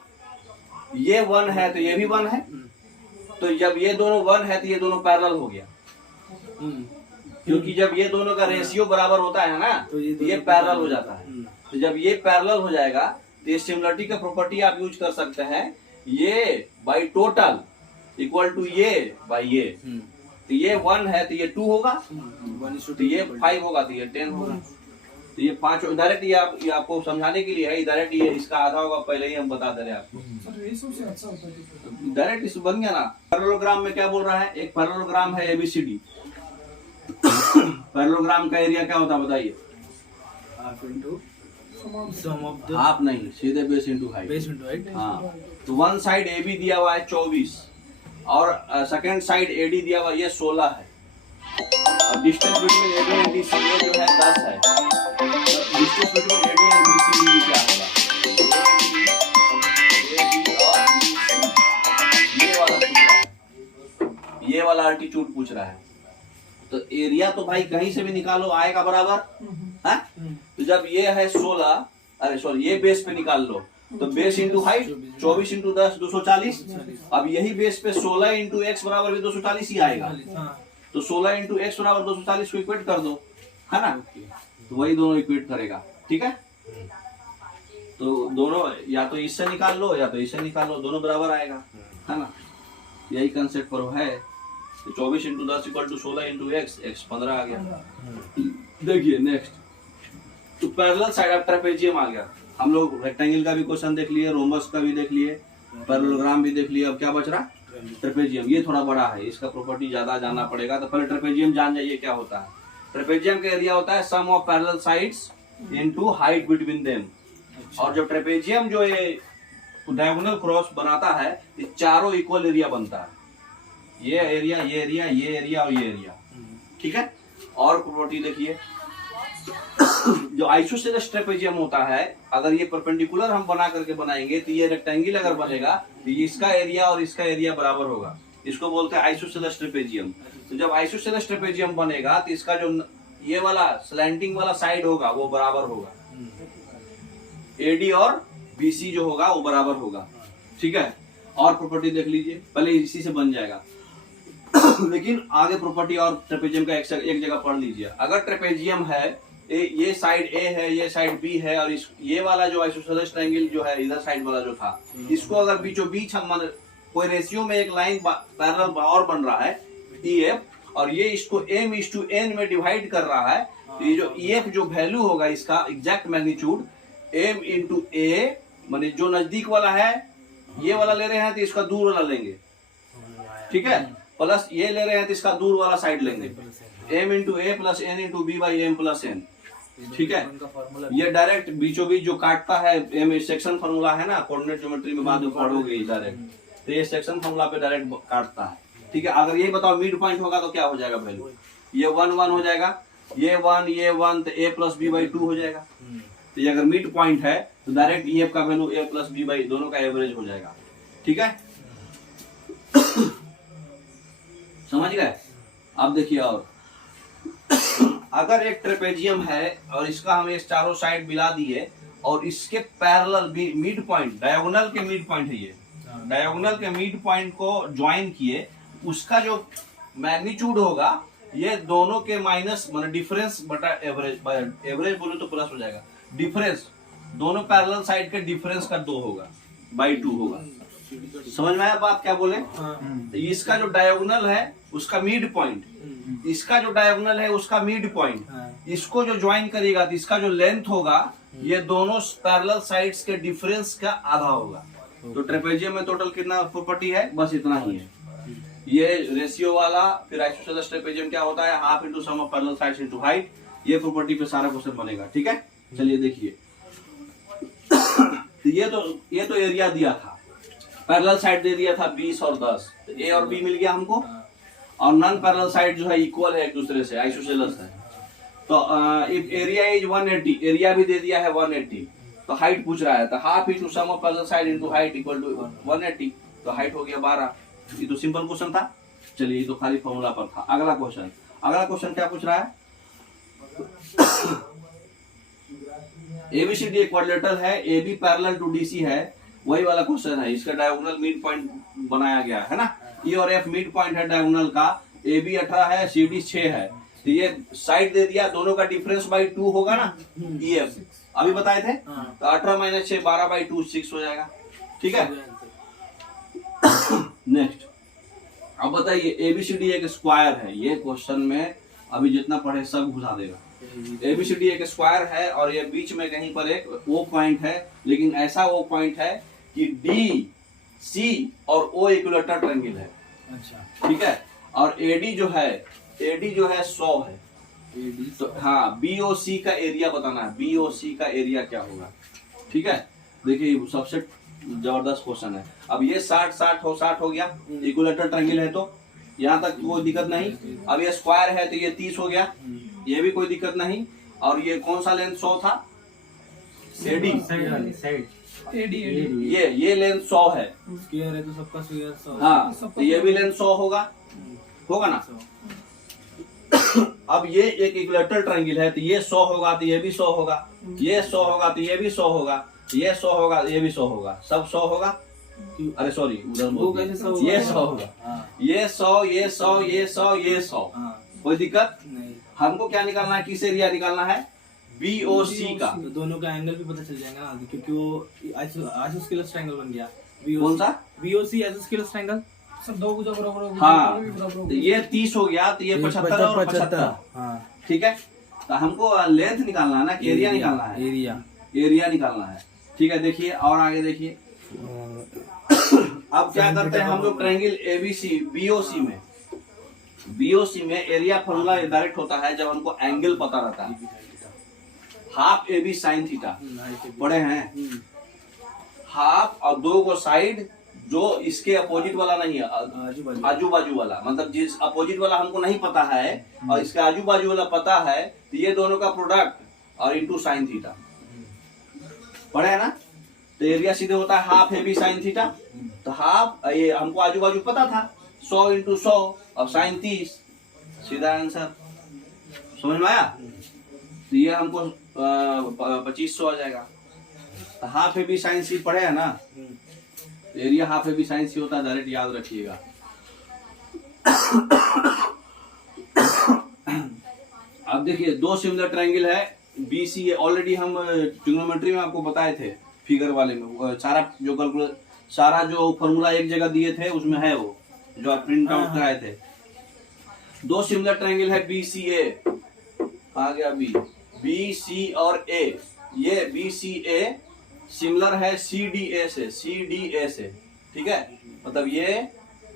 ये 1 है तो ये भी 1 है, तो जब ये दोनों 1 है तो ये दोनों पैरेलल हो गया, क्योंकि जब ये दोनों का रेशियो बराबर होता है ना तो ये पैरेलल हो जाता है। तो जब ये पैरेलल हो जाएगा तो ये सिमिलरिटी का प्रॉपर्टी आप यूज कर सकते हैं, ये बाई टोटल इक्वल टू ये बाई ये, तो ये 1 है तो ये 2 होगा, तो ये 5 होगा तो ये 10 होगा, तो ये 5 डायरेक्ट ये आपको समझाने के लिए है, डायरेक्ट ये इसका आधा होगा, पहले ही हम बता दे रहे हैं आपको, डायरेक्ट इस बन गया ना। पैरेललोग्राम में क्या बोल रहा है, एक पैरेललोग्राम है ABCD, पैरेललोग्राम का एरिया क्या होता है बताइए, हाफ नहीं, सीधे बेस इंटू हाइट, हाँ। तो वन साइड AB दिया हुआ है 24 और सेकंड साइड AD दिया हुआ ये 16 है, और distance between AB and BC ये जो है 10 है, तो distance between AD and BC भी क्या होगा, ये वाला अल्टीट्यूड पूछ रहा है, तो एरिया तो भाई कहीं से भी निकालो आएगा बराबर है। तो जब ये है 16, अरे सॉरी ये बेस पे निकाल लो, तो बेस इंटू हाइट 24 इंटू 10 240, अब यही बेस पे 16 इंटू x बराबर भी 240 ही आएगा, तो 16 इंटू x बराबर 240 को इक्वेट कर दो, है ना, तो वही दोनों इक्वेट करेगा, ठीक है। तो दोनों या तो इससे निकाल लो या तो इससे निकाल लो, दोनों बराबर आएगा, है ना, यही कंसेप्ट पर है। तो 24 into 10 equal to 16 into x 15 आ गया। देखिए नेक्स्ट, तो पैरेलल साइड ऑफ ट्रेपेजियम आ गया, हम लोग रेक्टेंगल का भी क्वेश्चन देख लिए, रोमबस का भी देख लिए, पैरेललोग्राम भी देख लिए, अब क्या बच रहा ट्रेपेजियम, ये थोड़ा बड़ा है, इसका प्रॉपर्टी ज्यादा जानना पड़ेगा, तो पहले ट्रेपेजियम जान जाइए क्या होता है। ट्रेपेजियम का एरिया होता है sum of parallel sides into height between them, और जब ट्रेपेजियम जो ये डायगोनल क्रॉस बनाता है ये चारों इक्वल एरिया बनता है, ये एरिया ये एरिया ये एरिया और ये एरिया, ठीक है। और प्रॉपर्टी देखिए, जो आइसोसेलेस ट्रेपेजियम होता है, अगर ये परपेंडिकुलर हम बना करके बनाएंगे तो ये रेक्टेंगल अगर बनेगा तो ये इसका एरिया और इसका एरिया बराबर होगा, इसको बोलते हैं आइसोसेलेस ट्रेपेजियम। तो जब आइसोसेलेस ट्रेपेजियम बनेगा तो इसका जो ये वाला स्लैंटिंग वाला साइड होगा वो बराबर होगा, AD और BC जो होगा वो बराबर होगा, ठीक है। और प्रॉपर्टी देख लीजिए, पहले इसी से बन जाएगा लेकिन आगे प्रॉपर्टी और ट्रेपेजियम का एक जगह पढ़ लीजिए। अगर ट्रेपेजियम है, ये साइड A है, ये साइड B है, और ये वाला जो आइसोसेलेस ट्रायंगल जो है इधर साइड वाला जो था, इसको अगर बीचों बीच हम कोई रेशियो में एक लाइन पैरेलल और बन रहा है EF, और ये इसको M/N में डिवाइड कर रहा है, तो ये जो EF जो वैल्यू होगा इसका एग्जैक्ट मैग्नीट्यूड, m इंटू ए, माने जो नजदीक वाला है ये वाला ले रहे हैं तो इसका दूर वाला लेंगे, ठीक है, प्लस ये ले रहे हैं तो इसका दूर वाला साइड लेंगे, m into A plus n into B by M plus N, ठीक है। ये डायरेक्ट बीचों बीच जो काटता है एम सेक्शन फॉर्मूला है ना, कोऑर्डिनेट ज्योमेट्री में बाद में पढ़ोगे डायरेक्ट, तो ये सेक्शन फॉर्मूला पे डायरेक्ट काटता है, ठीक है। अगर यही बताओ मिड पॉइंट होगा तो क्या हो जाएगा वैल्यू, ये 1 1 हो जाएगा, ये 1 तो a प्लस बी बाई 2 हो जाएगा। तो ये अगर मिड पॉइंट है तो डायरेक्ट EF का value a plus B by दोनों का एवरेज हो जाएगा, ठीक है। समझ गए। अब देखिए, और अगर एक ट्रेपेजियम है और इसका हम इस चारों साइड मिला दिए और इसके पैरेलल मिड पॉइंट, डायगोनल के मिड पॉइंट है ये, डायगोनल के मिड पॉइंट को ज्वाइन किए, उसका जो मैग्नीट्यूड होगा ये दोनों के माइनस मतलब डिफरेंस बटा एवरेज, एवरेज बोलो तो प्लस हो जाएगा, डिफरेंस दोनों पैरेलल साइड के डिफरेंस का 2 होगा बाई 2 होगा। समझ में आया बात क्या बोले। तो इसका जो डायगोनल है उसका मिड पॉइंट, इसका जो डायगोनल है उसका मिड पॉइंट, इसको जो ज्वाइन करेगा तो इसका जो लेंथ होगा ये दोनों पैरेलल साइड्स के डिफरेंस का आधा होगा। तो ट्रेपेजियम में टोटल कितना प्रॉपर्टी है, बस इतना ही है। ये रेशियो वाला, फिर आइसोसेलेस ट्रेपेजियम क्या होता है, half into sum of parallel sides into height, ये प्रॉपर्टी पे सारा क्वेश्चन बनेगा, ठीक है। चलिए देखिए, तो ये तो एरिया दिया था, पैरेलल साइड दे दिया था 20 और 10, तो ए और बी मिल गया हमको, और नॉन पैरेलल साइड जो है इक्वल है एक दूसरे से, आइसोसेलेस है। तो एरिया इज 180, एरिया भी दे दिया है 180, तो हाइट पूछ रहा है, तो half into sum of parallel side into height equal to 180, तो हाइट हो गया 12। ये तो सिंपल क्वेश्चन था। चलिए, ये तो खाली फॉर्मूला पर था। अगला क्वेश्चन क्या पूछ रहा है, ABCD क्वाड्रिलेटरल है, AB पैरेलल टू DC है, वही वाला क्वेश्चन है। इसका डायगोनल मिड पॉइंट बनाया गया है ना, E और F मिड पॉइंट है डायगोनल का, AB 18 है, CD 6 है, तो ये साइड दे दिया, दोनों का डिफरेंस बाई 2 होगा ना, EF अभी बताए थे, तो 18 माइनस 6 12 बाई 2 6 हो जाएगा, ठीक है। नेक्स्ट, अब बताइए ABCD एक स्क्वायर है, ये क्वेश्चन में अभी जितना पढ़े सब घुसा देगा। ABCD एक स्क्वायर है और ये बीच में कहीं पर एक O पॉइंट है, लेकिन ऐसा O पॉइंट है कि D, C और O इक्विलेटरल ट्रायंगल है, अच्छा, ठीक है। और AD जो है 100 है, तो हाँ, BOC का एरिया बताना है, BOC का एरिया क्या होगा, ठीक है। देखिए, सबसे जबरदस्त क्वेश्चन है। अब ये 60 हो गया, इक्विलेटरल ट्रायंगल है तो यहाँ तक कोई दिक्कत नहीं। अब ये स्क्वायर है तो ये 30 हो गया, ये भी कोई दिक्कत नहीं। और ये कौन सा लेंथ 100 था, AD, ये लेंथ 100 है, स्क्वायर है तो सबका स्क्वायर 100, हाँ, तो ये भी लेंथ 100 होगा ना। अब ये एक इक्विलेटरल ट्रायंगल है, तो ये 100 होगा तो ये भी 100 होगा, ये 100 होगा तो ये भी 100 होगा, ये 100 होगा ये भी 100 होगा, सब 100 होगा। अरे सॉरी, उधर ये 100 होगा, ये 100, ये 100, ये 100, ये 100, कोई दिक्कत नहीं। हमको क्या निकालना है, किस एरिया निकालना है, BOC का। तो दोनों का एंगल भी पता चल जाएगा ना, क्योंकि वो आइसोस्केलेस ट्रायंगल बन गया। कौन सा, BOC आइसोस्केलेस ट्रायंगल, सब दो भुजा बराबर, हाँ, तो ये 30 हो गया, तो ये 75 और 75, हाँ, ठीक है। तो हमको लेंथ निकालना है ना, एरिया निकालना है, एरिया निकालना है, ठीक है। देखिए, और आगे देखिए, अब क्या करते हैं हम लोग, ट्रायंगल BOC में एरिया फॉर्मूला डायरेक्ट होता है जब हमको एंगल पता रहता है, हाफ AB साइन थीटा पढ़े हैं, हाफ और 2 को साइड जो इसके अपोजिट वाला नहीं है, आजू बाजू वाला, मतलब जिस अपोजिट वाला हमको नहीं पता है और इसके आजू बाजू वाला पता है, तो ये दोनों का प्रोडक्ट और इंटू साइन थीटा पढ़े है ना। तो एरिया सीधे होता है हाफ AB साइन थीटा, तो हाफ, ये हमको आजू बाजू पता था, 100 इंटू 100 और साइन 30, सीधा आंसर, समझ में आया। तो ये हमको 2500 आ जाएगा। तो हाफ AB साइन C पढ़े है ना, area half AB sine C होता है, डायरेक्ट याद रखिएगा। अब देखिए, 2 सिमिलर ट्रायंगल है BC, ऑलरेडी हम ट्रिग्नोमेट्री में आपको बताए थे, फिगर वाले में सारा जो फॉर्मूला एक जगह दिए थे उसमें है, वो जो आप प्रिंट आउट कराए थे। 2 सिमिलर ट्रायंगल है BCA, आ गया B, BC और A, ये BCA सिमिलर है CDA से, ठीक है, मतलब ये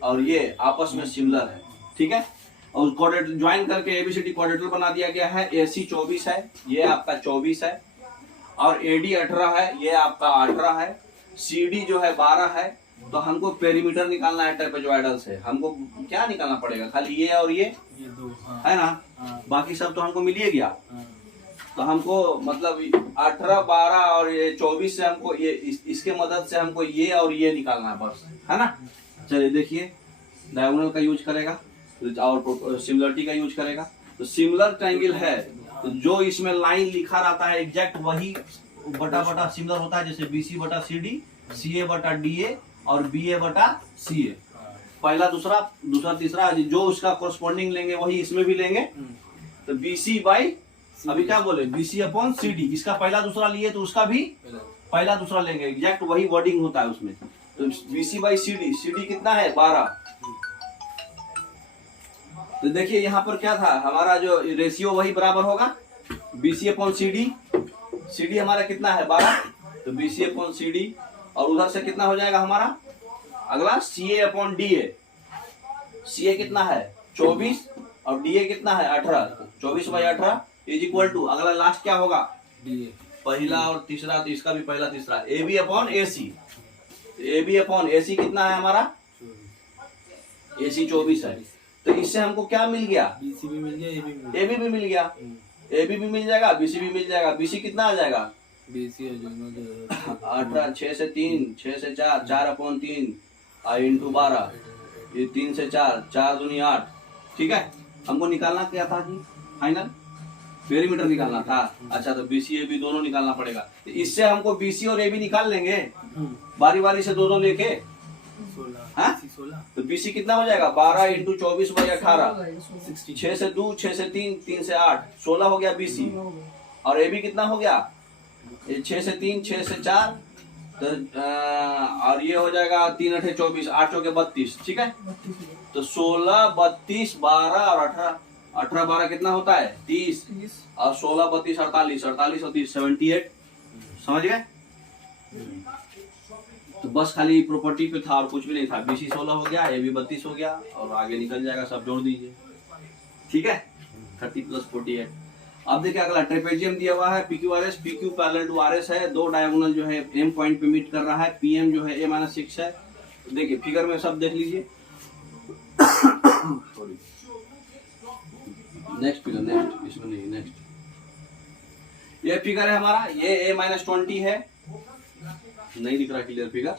और ये आपस में सिमिलर है, ठीक है। और क्वाड्रेटर ज्वाइन करके ABCD क्वाड्रेटर बना दिया गया है। AC 24 है, ये आपका 24 है, और AD 18 है, ये आपका 18 है। CD जो है 12 है। तो हमको पेरीमीटर निकालना है ट्रेपेजॉइडल से। हमको क्या निकालना पड़ेगा? खाली ये और ये दो, हाँ, है ना, हाँ, बाकी सब तो हमको मिल ही गया। हाँ, तो हमको मतलब 18, 12 और ये 24 से हमको ये इसके मदद से हमको ये और ये निकालना है बस, है ना। चलिए देखिए, डायगोनल का यूज करेगा और सिमिलरिटी का यूज करेगा। तो सिमिलर ट्रायंगल है, तो जो इसमें लाइन लिखा रहता है एग्जैक्ट वही बटा बटा सिमिलर होता है, जैसे BC बटा CD, CA बटा DA और BA बटा CA। पहला दूसरा तीसरा जो उसका कोरस्पॉन्डिंग लेंगे वही इसमें भी लेंगे। तो BC बाई अभी क्या बोले, BC अपॉन CD, इसका पहला दूसरा लिए तो उसका भी पहला दूसरा लेंगे, एग्जैक्ट वही वर्डिंग होता है उसमें। तो BC बाई CD कितना है 12। तो देखिए यहाँ पर क्या था, हमारा जो रेशियो वही बराबर होगा BC अपॉन CD हमारा कितना है 12, तो BC अपॉन CD, और उधर से कितना हो जाएगा हमारा अगला CA अपॉन DA। CA कितना है 24 और DA कितना है 18, 24 बाई 18 इज इक्वल टू, अगला लास्ट क्या होगा DA, पहला और तीसरा, तो इसका भी पहला तीसरा AB upon AC। AB upon AC कितना है हमारा, AC 24 है। तो इससे हमको क्या मिल गया, BC भी मिल गया, AB भी मिल गया, AB भी मिल जाएगा, BC भी मिल जाएगा। BC कितना आ जाएगा BC और जो 18, 6 से 3, 6 से 4, 4 अपॉन 3 इंटू 12, ये 3 से 4, 4 दूनी 8, ठीक है। हमको निकालना क्या था जी, फाइनल पेरीमीटर निकालना था। अच्छा, तो BC AB दोनों निकालना पड़ेगा। तो इससे हमको BC और AB निकाल लेंगे बारी बारी से दोनों लेके, 16, तो BC कितना हो जाएगा 12 इंटू 24 बाई 18, 6 से 2, 6 से 3, 3 से 8, 16 हो गया BC। और AB कितना हो गया, ये 6 से 3, 6 से 4, तो और ये हो जाएगा 3 8 24, 8 चौके 32, ठीक है। तो 16, 32, 12 और 18, 18 12 कितना होता है 30, और 16 32 48, 48 और 30 78, समझ गए। तो बस खाली प्रॉपर्टी पे था और कुछ भी नहीं था। BC 16 हो गया, AB 32 हो गया, और आगे निकल जाएगा, सब जोड़ दीजिए, ठीक है। 30 + 48। अब देखिए अगला ट्रेपेजियम दिया हुआ है PQRS, PQ parallel to RS है, दो डायगोनल जो है M पॉइंट पे मीट कर रहा है, PM जो है A-6 है। देखिए फिगर में सब देख लीजिए। नेक्स्ट फिगर, नेक्स्ट इसमें नहीं, नेक्स्ट ये फिगर है हमारा, ये A-20 है, नहीं दिख रहा क्लियर फिगर।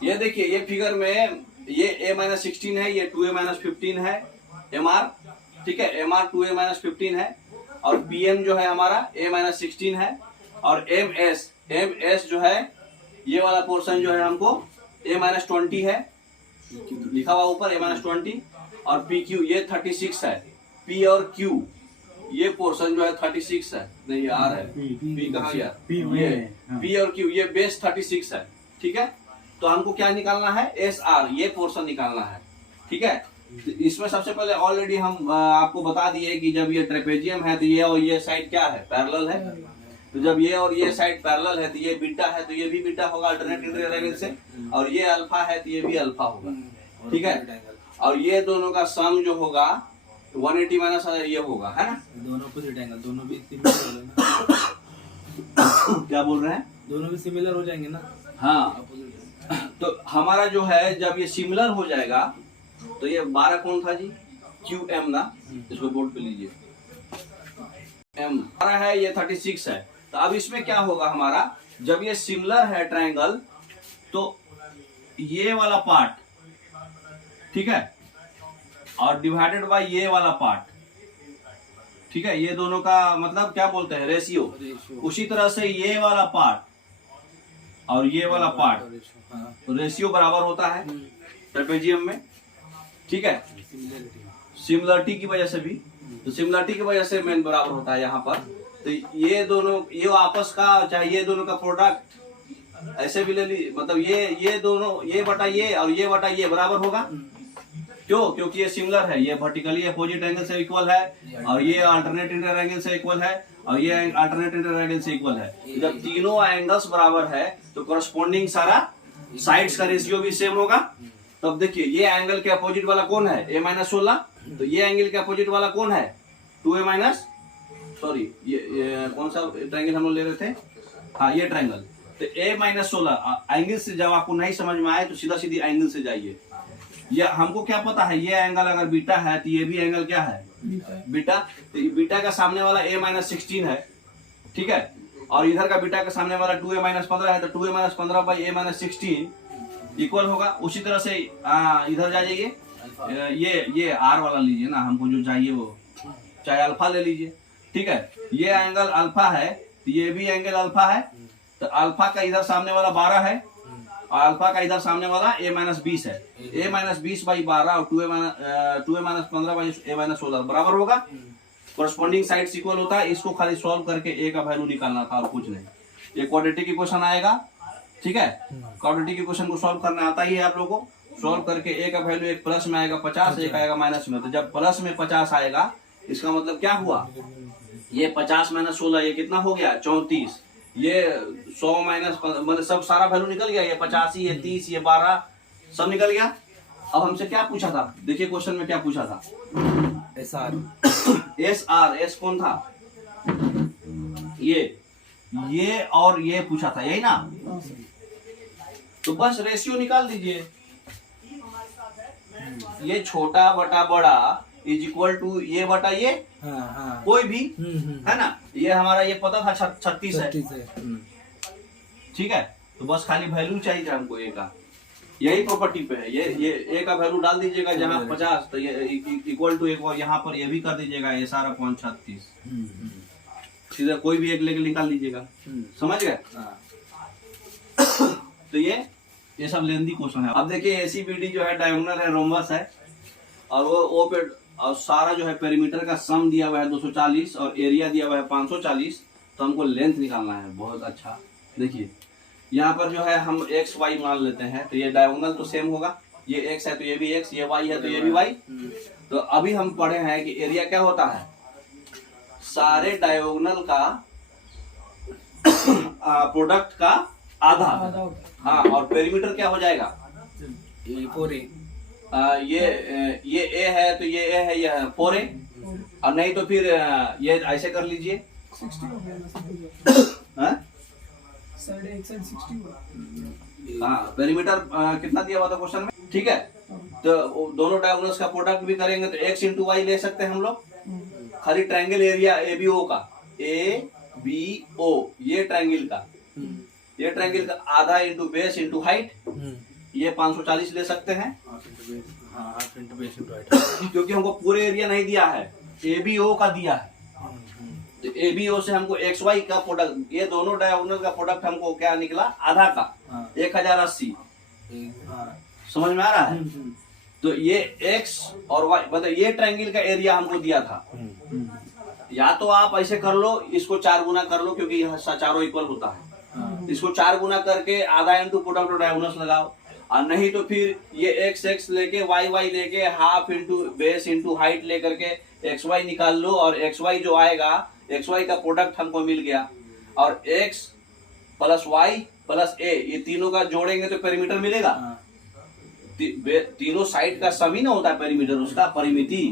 ये देखिए, ये फिगर में ये A-16 है, ये 2A-15 है MR, ठीक है। MR 2A-15 है, और PM जो है हमारा A-16 है, और MS जो है ये वाला पोर्शन जो है हमको A-20 है, लिखा हुआ ऊपर A-20, और PQ ये 36 है। P और Q ये पोर्शन जो है 36 है, नहीं R है, P कहाँ गया, ये P और Q ये बेस 36 है, ठीक है। तो हमको क्या निकालना है SR, ये पोर्शन निकालना है, ठीक है। तो इसमें सबसे पहले ऑलरेडी हम आपको बता दिए कि जब ये ट्रेपेजियम है तो ये और ये साइड क्या है, पैरेलल है। तो जब ये और ये साइड पैरेलल है तो ये बीटा है, तो ये भी बीटा होगा अल्टरनेट इंटीरियर से, और ये अल्फा है तो ये भी अल्फा होगा, ठीक है। और ये दोनों का सम जो होगा 180 माइनस ये होगा, है ना। दोनों अपोजिट एंगल, दोनों भी सिमिलर हो ना। क्या बोल रहे हैं, दोनों भी सिमिलर हो जाएंगे ना। हाँ, तो हमारा जो है जब ये सिमिलर हो जाएगा तो ये 12 कौन था जी, QM ना, इसको बोर्ड पे लीजिए। M 12 है, ये 36 है। तो अब इसमें क्या होगा हमारा, जब ये सिमिलर है ट्रायंगल, तो ये वाला पार्ट, ठीक है, और डिवाइडेड बाय ये वाला पार्ट, ठीक है। ये दोनों का मतलब क्या बोलते हैं, रेशियो। उसी तरह से ये वाला पार्ट और ये वाला पार्ट, तो रेशियो बराबर होता है ट्रेपेजियम में, ठीक है। सिमिलरिटी की वजह से भी, तो सिमिलरिटी की वजह से मेन बराबर होता है यहाँ पर। तो ये दोनों, ये आपस का, चाहे ये दोनों का प्रोडक्ट ऐसे भी ले ली, मतलब ये दोनों, ये बटा ये और ये बटा ये बराबर होगा, क्यों? क्योंकि ये सिमिलर है, ये वर्टिकली अपोजिट एंगल से इक्वल है और ये अल्टरनेट इंटर एंगल से इक्वल है और ये अल्टरनेट इंटर एंगल से इक्वल है। जब तीनों एंगल्स बराबर है तो करस्पॉन्डिंग सारा साइड्स का रेशियो भी सेम होगा। तो अब देखिए ये एंगल के अपोजिट वाला कौन है? a-16। तो ये एंगल के अपोजिट वाला कौन है? 2a- सॉरी ये कौन सा ट्रायंगल हम लोग ले रहे थे? हाँ ये ट्रायंगल। तो a-16 एंगल से जब आपको नहीं समझ में आए तो सीधा सीधी एंगल से जाइए। ये हमको क्या पता है, ये एंगल अगर बीटा है तो ये भी एंगल क्या है? बीटा। तो बीटा का सामने वाला a-16 है, ठीक है, और इधर का बीटा का सामने वाला 2a-15 है, तो 2a-15 बाई a-16 इक्वल होगा। उसी तरह से इधर जाइए, ये आर वाला लीजिए ना, हमको जो चाहिए वो चाहे अल्फा ले लीजिए, ठीक है। ये एंगल अल्फा है तो ये भी एंगल अल्फा है, तो अल्फा का इधर सामने वाला 12 है और अल्फा का इधर सामने वाला a-20 है। a-20 बाई 12 और 2a-15 बाई a-16 बराबर होगा। कोरस्पॉन्डिंग साइड्स इक्वल होता है। इसको खाली सॉल्व करके ए का वैल्यू निकालना था और कुछ नहीं। ये क्वाड्रेटिक इक्वेशन आएगा, ठीक है। क्वाड्रेटिक इक्वेशन को सॉल्व करना आता ही है आप लोगों को। सॉल्व करके ए का वैल्यू एक प्लस में आएगा 50, एक आएगा माइनस में। तो जब प्लस में 50 आएगा इसका मतलब क्या हुआ? ये 50 माइनस 16 ये कितना हो गया? 34। ये 100 माइनस मतलब सब सारा वैल्यू निकल गया। ये 85, ये 30, ये 12 सब निकल गया। अब हमसे क्या पूछा था? देखिए क्वेश्चन में क्या पूछा था? SR। एस कौन था? ये और ये पूछा था, यही ना? तो बस रेशियो निकाल दीजिए। ये छोटा बटा बड़ा इज इक्वल टू ये बटा ये, कोई भी, है ना। ये हमारा ये पता था 36 है, ठीक है। तो बस खाली वैल्यू चाहिए हमको ए का, यही प्रॉपर्टी पे है। ये ए का वैल्यू डाल दीजिएगा जहाँ 50, तो ये इक्वल टू एक और यहाँ पर ये भी कर दीजिएगा SR/36। सीधा कोई भी एक लेके निकाल लीजिएगा, समझ गए? तो ये सब लेंदी क्वेश्चन है। अब देखिए एसीबीडी जो है डायगोनल है, रोम्बस है, और वो ओ पे और सारा जो है पेरीमीटर का सम दिया हुआ है 240 और एरिया दिया हुआ है 540। तो हमको लेंथ निकालना है। बहुत अच्छा, देखिए यहाँ पर जो है हम एक्स वाई मान लेते हैं, तो ये डायगोनल तो सेम होगा। ये एक्स है तो ये भी एक्स, ये वाई है तो ये भी वाई। तो अभी हम पढ़े हैं कि एरिया क्या होता है? सारे डायगोनल का प्रोडक्ट का आधा। हाँ, और पेरीमीटर क्या हो जाएगा? ये ए है तो ये ए है, ये 4a। और नहीं तो फिर ये ऐसे कर लीजिए, 60 हाँ, पेरीमीटर कितना दिया हुआ था क्वेश्चन में, ठीक है। तो दोनों डायगोनल्स का प्रोडक्ट भी करेंगे तो x इंटू वाई ले सकते हैं हम लोग। खाली ट्रायंगल एरिया ABO का, ABO ये ट्रायंगल का आधा इंटू बेस इंटू हाइट, ये 540 ले सकते हैं। क्योंकि हमको पूरे एरिया नहीं दिया है, ABO का दिया है। तो ABO से हमको XY का प्रोडक्ट, ये दोनों डायगोनल का प्रोडक्ट हमको क्या निकला? आधा का 1080। समझ में आ रहा है? तो ये X और Y मतलब ये ट्रायंगल का एरिया हमको दिया था। या तो आप ऐसे कर लो, इसको 4 गुना कर लो क्योंकि यह चारों इक्वल होता है। इसको 4 गुना करके आधा इंटू प्रोडक्ट और डायगोनल्स लगाओ, और नहीं तो फिर ये x लेके y लेके half into base into height लेकर के xy निकाल लो, और xy जो आएगा, xy का प्रोडक्ट हमको मिल गया, और x plus y plus a ये तीनों का जोड़ेंगे तो पेरीमीटर मिलेगा। तीनों साइड का सम ही ना होता है पेरीमीटर, उसका परिमिति।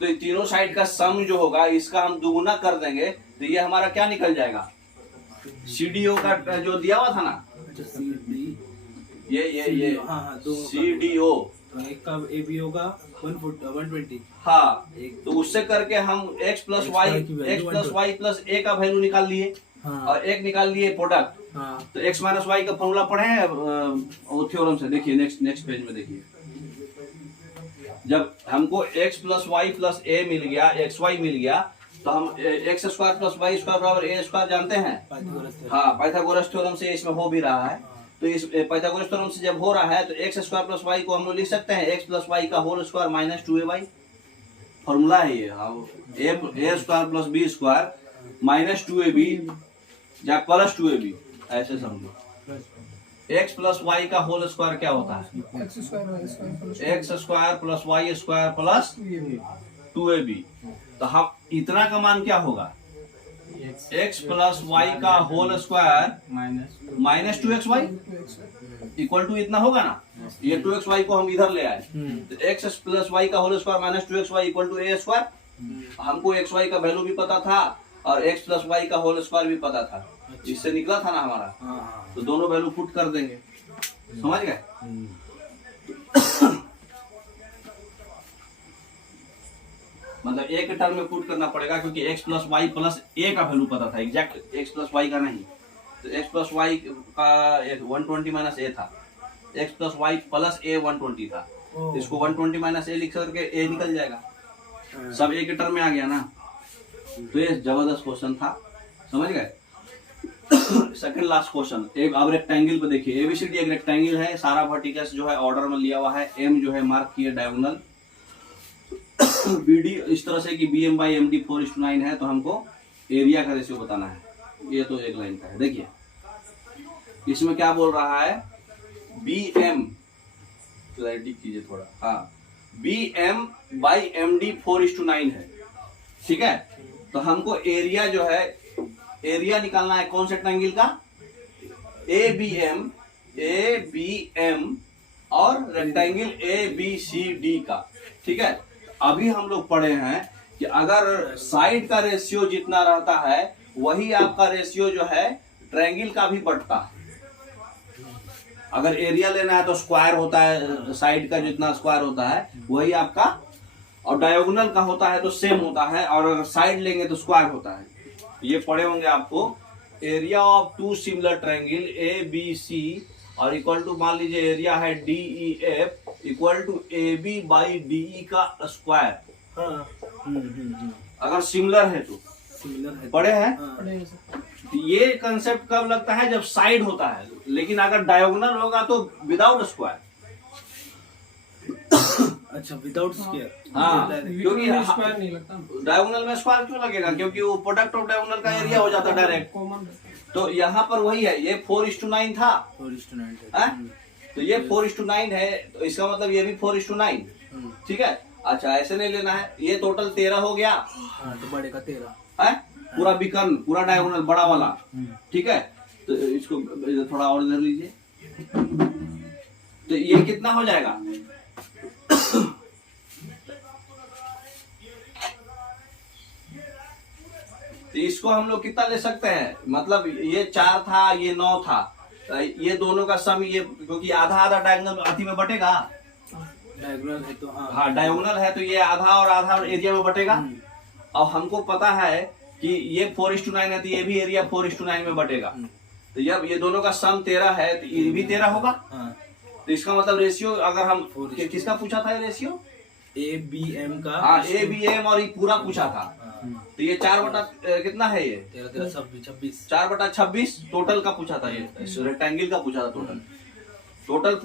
तो ये तीनों साइड का सम जो होगा इसका हम दुगुना कर देंगे तो ये हमारा क्या निकल जाएगा? CDO का जो दिया हुआ था ना, ये CDO एक का ABO का 120। हाँ, तो उससे करके हम x plus Y plus a का वैल्यू निकाल लिए, और एक निकाल लिए प्रोडक्ट। तो x माइनस वाई का फॉर्मूला पढ़े हैं थ्योरम से। देखिए नेक्स्ट पेज में देखिए, जब हमको x plus Y plus a मिल गया, xy मिल गया, तो हम x square plus Y square बराबर a स्क्वायर जानते हैं। हाँ, पाइथागोरस थ्योरम से इसमें हो भी रहा है। तो इस पाइथागोरस थ्योरम से जब हो रहा है तो x स्क्वायर प्लस वाई को हम लोग लिख सकते हैं x प्लस वाई का whole square minus 2ay। Formula है ये। a square plus b square minus 2ab या प्लस 2ab, ऐसे समझो। एक्स प्लस वाई का होल स्क्वायर क्या होता है? X square X square plus Y square plus 2ab। तो हम इतना का मान क्या होगा? एक्स प्लस वाई का whole square minus 2xy equal to इतना होगा ना। ये 2xy को हम इधर ले आए, तो एक्स प्लस वाई का whole square minus 2xy equal to a square. हमको xy का वैल्यू भी पता था और x प्लस वाई का होल स्क्वायर भी पता था, इससे निकला था ना हमारा। तो दोनों वैल्यू पुट कर देंगे, समझ गए? मतलब ए के टर्म में पुट करना पड़ेगा, क्योंकि x प्लस वाई प्लस ए का वैल्यू पता था, एग्जैक्ट x प्लस वाई का नहीं। तो x प्लस वाई का 120 माइनस ए था, x प्लस वाई प्लस ए 120 था, इसको 120 माइनस ए लिख करके ए निकल जाएगा, सब ए के टर्म में आ गया ना। तो ये जबरदस्त क्वेश्चन था, समझ गए? सेकंड लास्ट क्वेश्चन, एक अब रेक्टेंगल पे देखिए, एबीसीडी एक रेक्टेंगल है, सारा वर्टिकल्स जो है ऑर्डर में लिया हुआ है, एम जो है मार्क किए डायगोनल, बीडी इस तरह से कि बीएम बाई एम डी 4:9 है, तो हमको एरिया का रेशियो बताना है। ये तो एक लाइन का है। देखिए इसमें क्या बोल रहा है, बी एम, क्लैरिटी कीजिए थोड़ा, हाँ, B M by M D 4:9 है, ठीक है। तो हमको एरिया जो है, एरिया निकालना है कौन से ट्रायंगल का? ए बी एम और rectangle A B C D का, ठीक है। अभी हम लोग पढ़े हैं कि अगर साइड का रेशियो जितना रहता है वही आपका रेशियो जो है ट्रायंगल का भी बढ़ता है। अगर एरिया लेना है तो स्क्वायर होता है, साइड का जितना स्क्वायर होता है वही आपका, और डायगोनल का होता है तो सेम होता है, और अगर साइड लेंगे तो स्क्वायर होता है। ये पढ़े होंगे आपको, area of two similar triangle A B C और इक्वल टू, मान लीजिए एरिया है D E F equal to A B by D E का स्क्वायर। अगर सिमिलर है तो पढ़े हैं। तो ये कंसेप्ट कब लगता है? जब साइड होता है, लेकिन अगर डायगोनल होगा तो विदाउट स्क्वायर। अच्छा, विदाउट स्क्वायर। हाँ, क्योंकि स्क्वायर नहीं लगता। डायगोनल में स्क्वायर क्यों लगेगा? क्योंकि वो प्रोडक्ट ऑफ डायगोनल का एरिया हो जाता है डायरेक्ट। कॉमन। तो यहाँ पर वही है, ये 4:9 था, 4:9 तो ये 4:9 है, तो इसका मतलब ये भी 4:9, ठीक है। अच्छा, ऐसे नहीं लेना है, ये टोटल 13 हो गया, हाँ, तो बड़े का 13 है पूरा विकर्ण, पूरा डायगोनल बड़ा वाला, ठीक है। तो इसको थोड़ा और इधर लीजिए, तो ये कितना हो जाएगा? तो इसको हम लोग कितना ले सकते हैं? मतलब ये 4 था, ये 9 था, ये दोनों का सम, ये क्योंकि आधा आधा डायगोनल अति में बटेगा, डायगोनल है तो हाँ डायगोनल है तो ये आधा और आधा एरिया में बटेगा। और हमको पता है कि ये 4:9 है, तो ये भी एरिया 4:9 में बटेगा। तो जब ये दोनों का सम 13 है तो ये भी 13 होगा। तो इसका मतलब रेशियो, अगर हम किसका पूछा था ये रेशियो? ए बी एम का। हाँ, ए बी एम, और ये पूरा पूछा था। तो ये 4 बटा कितना है? ये 13 4 बटा 26 टोटल का पूछा था, ये रेक्टेंगल का पूछा था, टोटल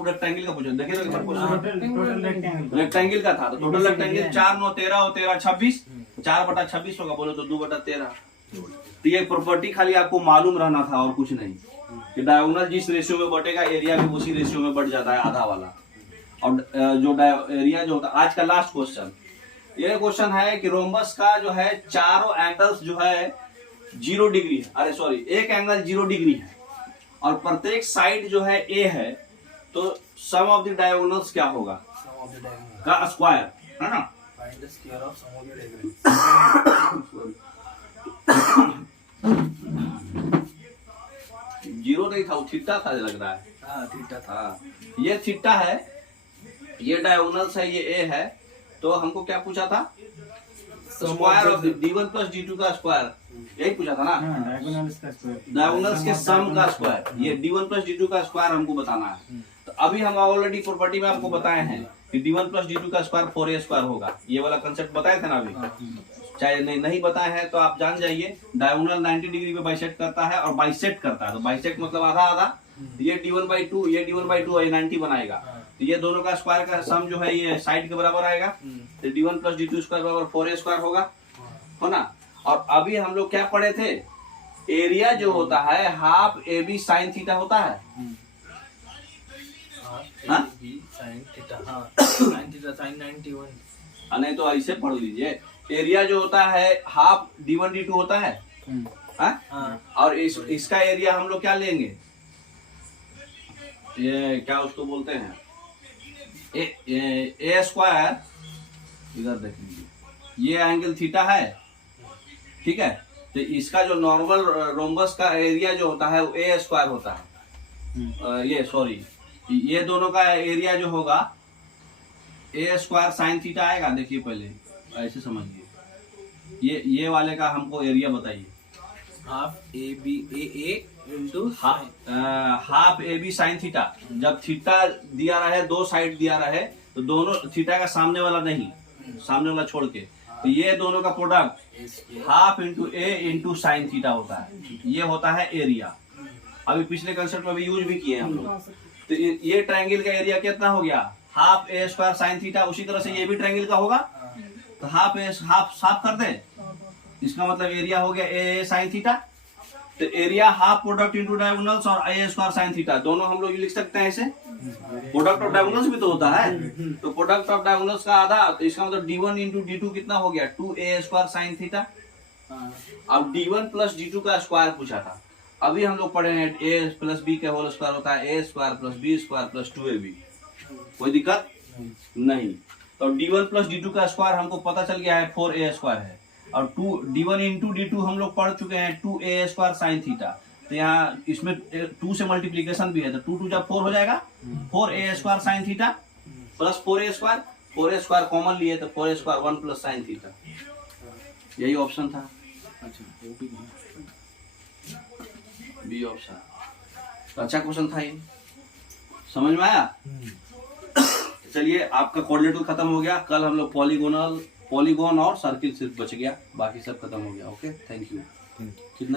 रेक्टेंगल का पूछा। देखिए रेक्टेंगल का था, तो टोटल रेक्टेंगल 4 9 13 और 13 26, 4 बटा 26 होगा, बोलो तो 2 बटा 13। तो ये प्रॉपर्टी खाली आपको मालूम रहना था और कुछ नहीं, कि डायगोनल जिस रेशियो में बटेगा एरिया भी उसी रेशियो में बढ़ जाता है, आधा वाला। और जो एरिया जो होता है, आज का लास्ट क्वेश्चन, ये क्वेश्चन है कि रोम्बस का जो है चारों एंगल्स जो है 0 डिग्री है, अरे सॉरी, एक एंगल 0 डिग्री है, और प्रत्येक साइड जो है ए है, तो सम ऑफ द डायगोनल्स क्या होगा? का स्क्वायर, है ना। जीरो नहीं था, वो थीटा था लग रहा है। हाँ, थीटा था। ये थीटा है, ये डायगोनल्स है, ये ए है, तो हमको क्या पूछा था? Square of d1 plus d2 का स्क्वायर, यही पूछा था ना, डायगोनल्स के सम का स्क्वायर। ये d1 प्लस d2 का स्क्वायर हमको बताना है। तो अभी हम ऑलरेडी प्रॉपर्टी में आपको बताए हैं कि d1 प्लस d2 का स्क्वायर 4a स्क्वायर होगा, ये वाला कंसेप्ट बताए थे ना अभी। चाहे नहीं बताए हैं तो आप जान जाइए, डायगोनल 90 डिग्री पे बाइसेक्ट करता है और बाइसेक्ट करता है, तो बाइसेक्ट मतलब आधा आधा, ये d1/2, ये d1/2 और ये 90 बनाएगा, तो ये दोनों का स्क्वायर का सम जो है ये साइड के बराबर आएगा, तो d1 प्लस d2 स्क्वायर बराबर 4a स्क्वायर होगा, हो ना। और अभी हम लोग क्या पढ़े थे? एरिया जो होता है half A B sine theta होता है, हाँ? AB sin थीटा, हाँ sin थीटा sin 91। नहीं तो ऐसे पढ़ लीजिए, एरिया जो होता है हाफ d1 d2 होता है, हाँ? हाँ और इसका एरिया हम लोग क्या लेंगे, ये क्या उसको बोलते हैं, ए स्क्वायर, इधर देख लीजिए, ये एंगल थीटा है, ठीक है। तो इसका जो नॉर्मल रोम्बस का एरिया जो होता है वो ए स्क्वायर होता है, ये सॉरी, ये दोनों का एरिया जो होगा ए स्क्वायर साइन थीटा आएगा। देखिए पहले ऐसे समझिए, ये वाले का हमको एरिया बताइए। Half AB AA into half A B sine theta, जब थीटा दिया रहे, दो साइड दिया रहे, तो दोनों थीटा का सामने वाला नहीं, सामने वाला छोड़ के, तो ये दोनों का प्रोडक्ट हाफ इंटू ए इंटू साइन थीटा होता है, ये होता है एरिया। अभी पिछले कंसेप्ट में भी यूज भी किए हैं हम लोग। तो ये ट्रायंगल का एरिया कितना हो गया, हाफ ए स्क्वायर साइन थीटा। उसी तरह से ये भी ट्रायंगल का होगा, तो हाफ ए हाफ साफ कर दे, इसका मतलब एरिया हो गया ए साइन थीटा। तो area half product into diagonals और ए स्क्वायर साइन थीटा, दोनों हम लोग लिख सकते हैं ऐसे। प्रोडक्ट ऑफ डायगोनल्स भी तो होता है, तो प्रोडक्ट ऑफ डायगोनल्स का आधा, तो इसका मतलब d1 इंटू d2 कितना हो गया, 2a स्क्वायर साइन थीटा। अब d1 प्लस d2 का स्क्वायर पूछा था, अभी हम लोग पढ़े हैं a प्लस b के होल स्क्वायर होता है a square plus b square plus 2ab। कोई दिक्कत नहीं। तो d1 प्लस d2 का स्क्वायर हमको पता चल गया है 4a स्क्वायर है, और d1 इंटू d2 हम लोग पढ़ चुके हैं 2a स्क्वायर साइन थीटा। तो यहाँ इसमें 2 से मल्टीप्लीकेशन भी है, तो 2 2 जब 4 हो जाएगा, 4a square sine theta plus 4a square common लिए, तो 4a square 1 plus sine theta, यही ऑप्शन था। बी ऑप्शन, तो अच्छा क्वेश्चन था ये, समझ में आया। चलिए आपका कोऑर्डिनेटर खत्म हो गया। कल हम लोग पॉलीगोन और सर्किल सिर्फ बच गया, बाकी सब खत्म हो गया। Okay, thank you. कितना